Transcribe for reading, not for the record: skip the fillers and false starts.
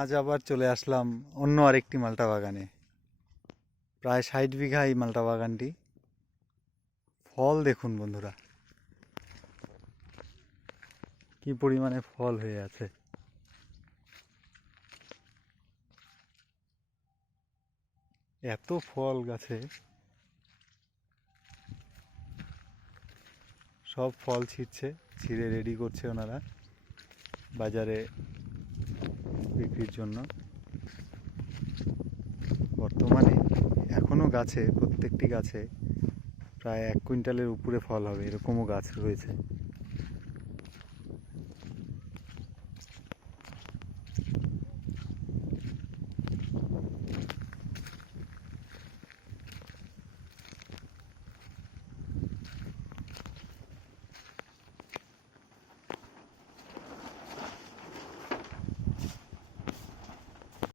আজ আবার চলে আসলাম অন্য আরেকটি মালটা বাগানে। প্রায় 60 বিঘা এই মালটা বাগানটি। ফল দেখুন বন্ধুরা, কি পরিমাণে ফল হয়ে আছে। এত ফল গাছে, সব ফল ছিঁড়ে রেডি করছে ওনারা বাজারে বিক্রির জন্য। বর্তমানে এখনো গাছে, প্রত্যেকটি গাছে প্রায় 1 কুইন্টালের উপরে ফল হবে, এরকমও গাছ রয়েছে।